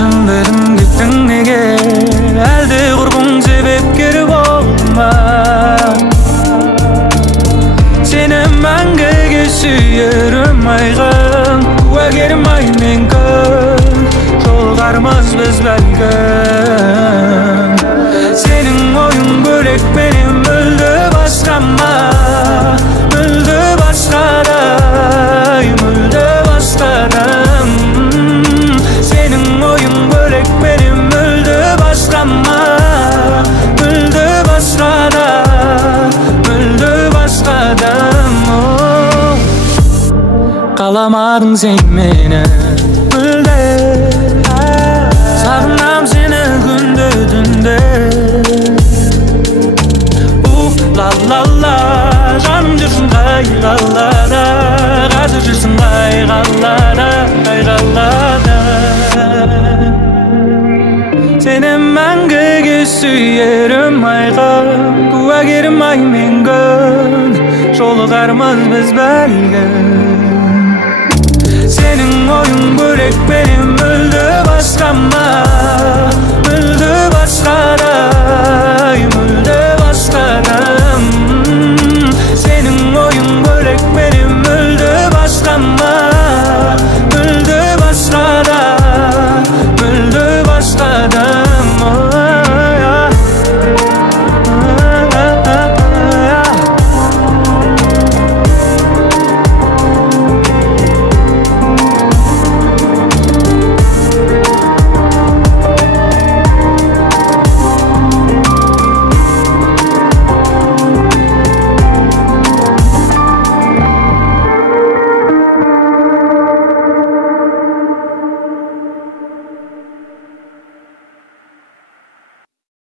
Түсінбедім кеттің неге, әлде құрбың себепкер болды ма? Seni мәңгіге сүйерім айғын, куәгерім ай мен күн, жолғармыз біз бәлкім. Senin ойың бөлек менен мүлде басқа ма? Мүлде басқадай, мүлде басқадан. Senin ойың бөлек менен мүлде басқа ма? Мүлде басқада, мүлде басқадан. Қаламадың сен мені мүлде, сағынам сені күнде түнде. Ла-ла-ла, жаным жүрсің қай қалада, қазір жүрсің қай қалада, қай қалада. Seni мәңгіге сүйерім айға, куәгерім ай мен күн, жолығармыз біз бәлкім. Senin oyun börek benim